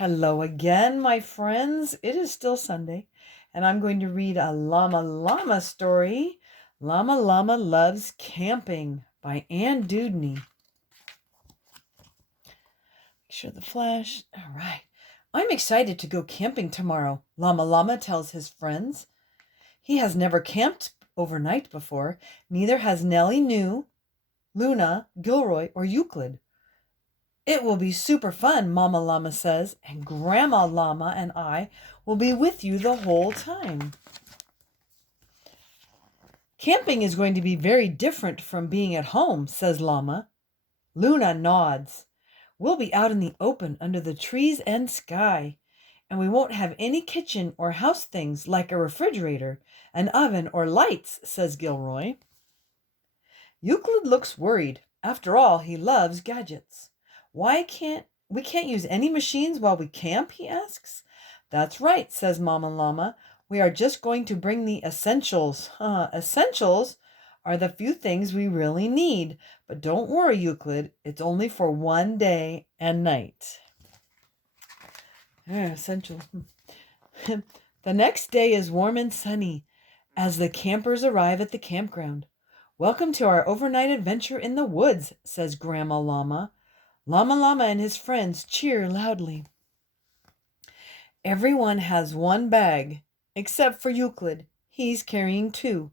Hello again, my friends. It is still Sunday, and I'm going to read a Llama story. Llama Loves Camping by Ann Dewdney. Make sure the flash. All right. I'm excited to go camping tomorrow, Llama tells his friends. He has never camped overnight before. Neither has Nellie New, Luna, Gilroy, or Euclid. It will be super fun, Mama Llama says, and Grandma Llama and I will be with you the whole time. Camping is going to be very different from being at home, says Llama. Luna nods. We'll be out in the open under the trees and sky, and we won't have any kitchen or house things like a refrigerator, an oven, or lights, says Gilroy. Euclid looks worried. After all, he loves gadgets. We can't use any machines while we camp, he asks. That's right, says Mama Llama. We are just going to bring the essentials. Essentials are the few things we really need. But don't worry, Euclid. It's only for one day and night. Essential. The next day is warm and sunny as the campers arrive at the campground. Welcome to our overnight adventure in the woods, says Grandma Llama. Llama and his friends cheer loudly. Everyone has one bag, except for Euclid. He's carrying two.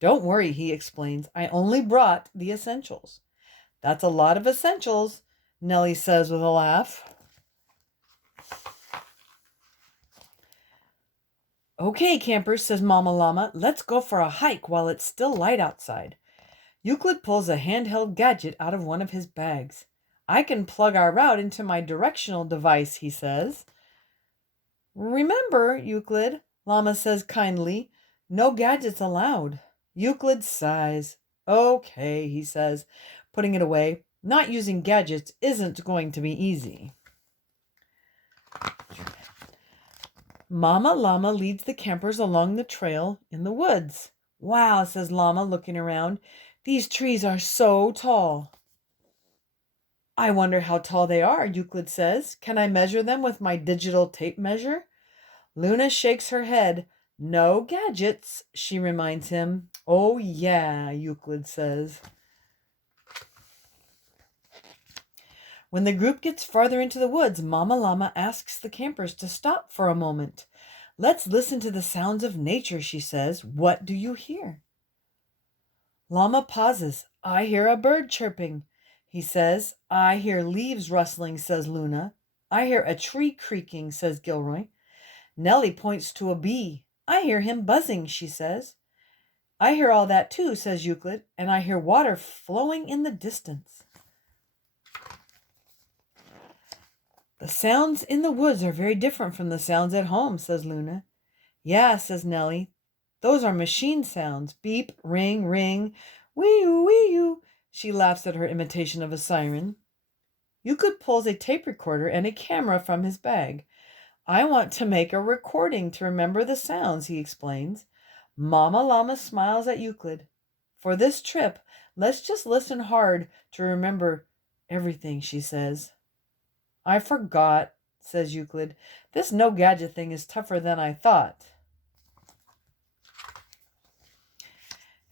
Don't worry, he explains. I only brought the essentials. That's a lot of essentials, Nellie says with a laugh. Okay, campers, says Mama Llama. Let's go for a hike while it's still light outside. Euclid pulls a handheld gadget out of one of his bags. I can plug our route into my directional device, he says. Remember, Euclid, Llama says kindly, no gadgets allowed. Euclid sighs. Okay, he says, putting it away. Not using gadgets isn't going to be easy. Mama Llama leads the campers along the trail in the woods. Wow, says Llama, looking around. These trees are so tall. I wonder how tall they are, Euclid says. Can I measure them with my digital tape measure? Luna shakes her head. No gadgets, she reminds him. Oh yeah, Euclid says. When the group gets farther into the woods, Mama Llama asks the campers to stop for a moment. Let's listen to the sounds of nature, she says. What do you hear? Llama pauses. I hear a bird chirping, he says. I hear leaves rustling, says Luna. I hear a tree creaking, says Gilroy. Nellie points to a bee. I hear him buzzing, she says. I hear all that too, says Euclid, and I hear water flowing in the distance. The sounds in the woods are very different from the sounds at home, says Luna. Yeah, says Nellie. Those are machine sounds. Beep, ring, ring, wee-oo, wee-oo. She laughs at her imitation of a siren. Euclid pulls a tape recorder and a camera from his bag. I want to make a recording to remember the sounds, he explains. Mama Llama smiles at Euclid. For this trip, let's just listen hard to remember everything, she says. I forgot, says Euclid. This no gadget thing is tougher than I thought.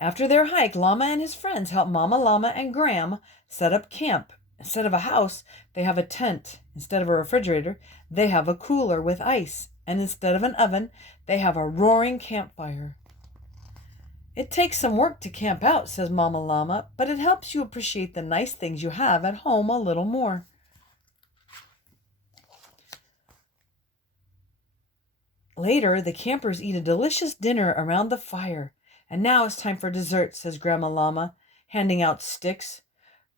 After their hike, Llama and his friends help Mama Llama and Gram set up camp. Instead of a house, they have a tent. Instead of a refrigerator, they have a cooler with ice. And instead of an oven, they have a roaring campfire. It takes some work to camp out, says Mama Llama, but it helps you appreciate the nice things you have at home a little more. Later, the campers eat a delicious dinner around the fire. And now it's time for dessert, says Grandma Llama, handing out sticks.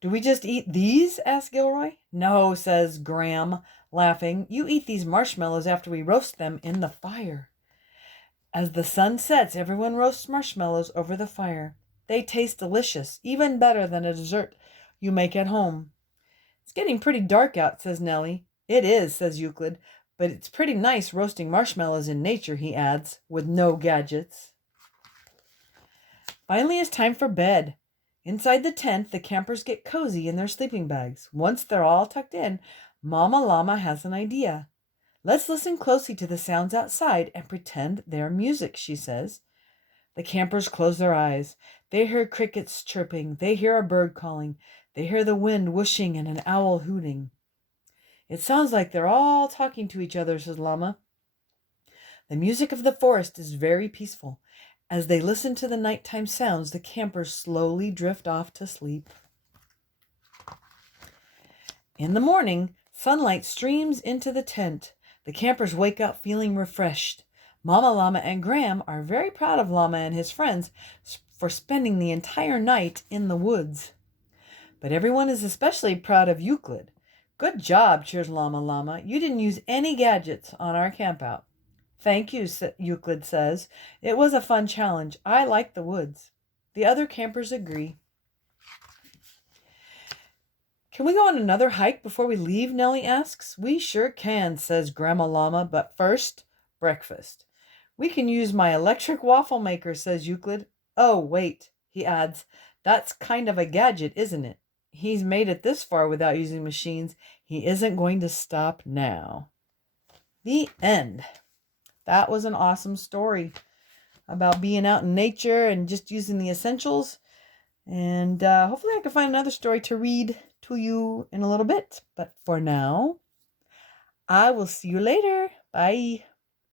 Do we just eat these? asks Gilroy. No, says Gram, laughing. You eat these marshmallows after we roast them in the fire. As the sun sets, everyone roasts marshmallows over the fire. They taste delicious, even better than a dessert you make at home. It's getting pretty dark out, says Nellie. It is, says Euclid, but it's pretty nice roasting marshmallows in nature, he adds, with no gadgets. Finally, it's time for bed. Inside the tent, the campers get cozy in their sleeping bags. Once they're all tucked in, Mama Llama has an idea. Let's listen closely to the sounds outside and pretend they're music, she says. The campers close their eyes. They hear crickets chirping. They hear a bird calling. They hear the wind whooshing and an owl hooting. It sounds like they're all talking to each other, says Llama. The music of the forest is very peaceful. As they listen to the nighttime sounds, the campers slowly drift off to sleep. In the morning, sunlight streams into the tent. The campers wake up feeling refreshed. Mama Llama and Graham are very proud of Llama and his friends for spending the entire night in the woods. But everyone is especially proud of Euclid. Good job, cheers Llama Llama. You didn't use any gadgets on our campout. Thank you, Euclid says. It was a fun challenge. I like the woods. The other campers agree. Can we go on another hike before we leave? Nellie asks. We sure can, says Grandma Llama, but first, breakfast. We can use my electric waffle maker, says Euclid. Oh, wait, he adds. That's kind of a gadget, isn't it? He's made it this far without using machines. He isn't going to stop now. The end. That was an awesome story about being out in nature and just using the essentials. And hopefully I can find another story to read to you in a little bit. But for now, I will see you later. Bye.